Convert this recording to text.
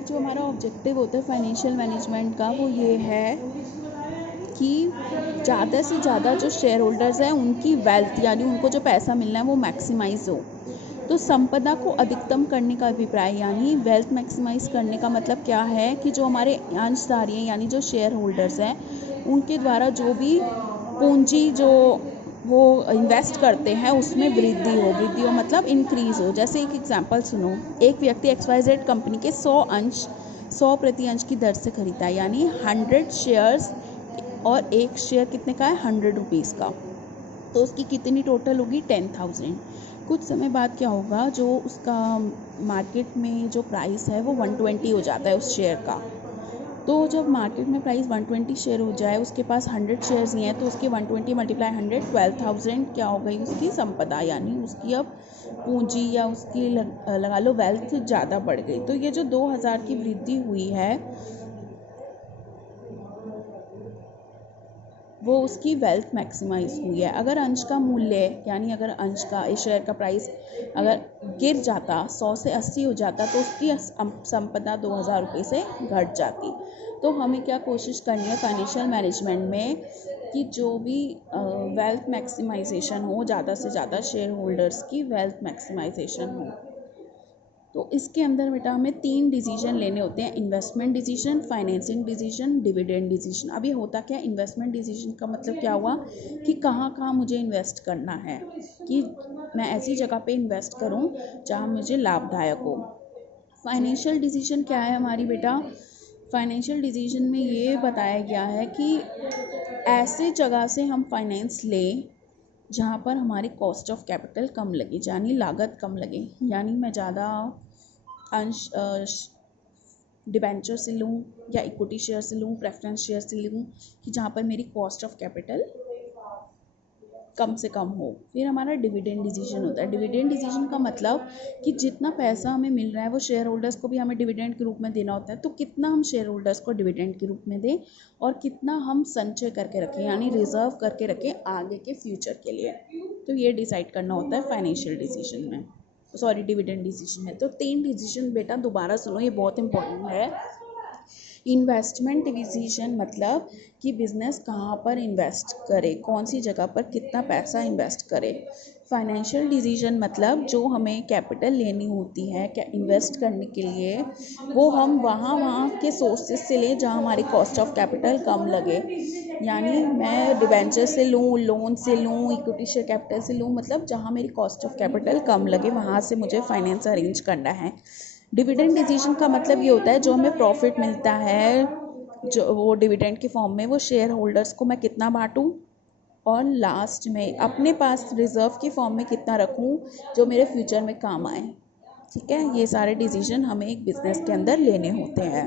जो हमारा ऑब्जेक्टिव होता है फाइनेंशियल मैनेजमेंट का वो ये है कि ज़्यादा से ज़्यादा जो शेयर होल्डर्स हैं उनकी वेल्थ यानी उनको जो पैसा मिलना है वो मैक्सिमाइज हो। तो संपदा को अधिकतम करने का अभिप्राय यानी वेल्थ मैक्सिमाइज करने का मतलब क्या है कि जो हमारे अंशधारी हैं यानी जो शेयर होल्डर्स हैं उनके द्वारा जो भी पूंजी जो वो इन्वेस्ट करते हैं उसमें वृद्धि हो मतलब इंक्रीज़ हो। जैसे एक एग्जांपल सुनो, एक व्यक्ति XYZ कंपनी के 100 प्रति अंश की दर से खरीदता है यानी 100 शेयर्स और एक शेयर कितने का है 100 रुपीज़ का, तो उसकी कितनी टोटल होगी 10,000। कुछ समय बाद क्या होगा, जो उसका मार्केट में जो प्राइस है वो 120 हो जाता है उस शेयर का। तो जब मार्केट में प्राइस 120 शेयर हो जाए, उसके पास 100 शेयर्स ही हैं तो उसके 120 मल्टीप्लाई 100 12,000 क्या हो गई उसकी संपदा, यानी उसकी अब पूंजी या उसकी लगा लो वेल्थ ज़्यादा बढ़ गई। तो ये जो 2000 की वृद्धि हुई है वो उसकी वेल्थ मैक्सिमाइज हुई है। अगर अंश का मूल्य यानी अगर अंश का इस शेयर का प्राइस अगर गिर जाता 100 से 80 हो जाता तो उसकी संपदा 2000 रुपये से घट जाती। तो हमें क्या कोशिश करनी है फाइनेंशियल मैनेजमेंट में कि जो भी वेल्थ मैक्सिमाइजेशन हो, ज़्यादा से ज़्यादा शेयर होल्डर्स की वेल्थ मैक्सिमाइजेशन हो। तो इसके अंदर बेटा हमें 3 डिसीजन लेने होते हैं, investment decision, financing decision, dividend decision. अभी होता क्या, इन्वेस्टमेंट डिसीजन का मतलब क्या हुआ कि कहाँ कहाँ मुझे इन्वेस्ट करना है, कि मैं ऐसी जगह पे इन्वेस्ट करूँ जहाँ मुझे लाभदायक हो। फाइनेंशियल डिसीजन क्या है हमारी बेटा, फाइनेंशियल डिसीजन में ये बताया गया है कि ऐसे जगह से हम फाइनेंस लें जहाँ पर हमारी कॉस्ट ऑफ कैपिटल कम लगे, यानी लागत कम लगे। यानी मैं ज़्यादा अंश डिबेंचर से लूँ या इक्विटी शेयर से लूँ, प्रेफरेंस शेयर से लूँ, कि जहाँ पर मेरी कॉस्ट ऑफ कैपिटल कम से कम हो। फिर हमारा डिविडेंड डिसीजन होता है। डिविडेंड डिसीजन का मतलब कि जितना पैसा हमें मिल रहा है वो शेयर होल्डर्स को भी हमें डिविडेंड के रूप में देना होता है, तो कितना हम शेयर होल्डर्स को डिविडेंड के रूप में दें और कितना हम संचय करके रखें यानी रिजर्व करके रखें आगे के फ्यूचर के लिए। तो ये डिसाइड करना होता है फाइनेंशियल डिसीजन में, सॉरी डिविडेंड डिसीजन में। तो 3 डिसीजन बेटा दोबारा सुनो, ये बहुत इंपॉर्टेंट है। इन्वेस्टमेंट डिसीजन मतलब कि बिजनेस कहाँ पर इन्वेस्ट करे, कौन सी जगह पर कितना पैसा इन्वेस्ट करे। फाइनेंशियल डिसीजन मतलब जो हमें कैपिटल लेनी होती है क्या इन्वेस्ट करने के लिए, वो हम वहाँ के सोर्सेज से लें जहाँ हमारी कॉस्ट ऑफ कैपिटल कम लगे। यानी मैं डिबेंचर से लूँ, लोन से लूँ, इक्विटी शेयर कैपिटल से लूँ, मतलब जहाँ मेरी कॉस्ट ऑफ कैपिटल कम लगे वहाँ से मुझे फाइनेंस अरेंज करना है। डिविडेंड डिसीजन का मतलब ये होता है जो हमें प्रॉफिट मिलता है जो वो डिविडेंड के फॉर्म में वो शेयर होल्डर्स को मैं कितना बांटूं और लास्ट में अपने पास रिजर्व के फॉर्म में कितना रखूं जो मेरे फ्यूचर में काम आए। ठीक है, ये सारे डिसीजन हमें एक बिजनेस के अंदर लेने होते हैं।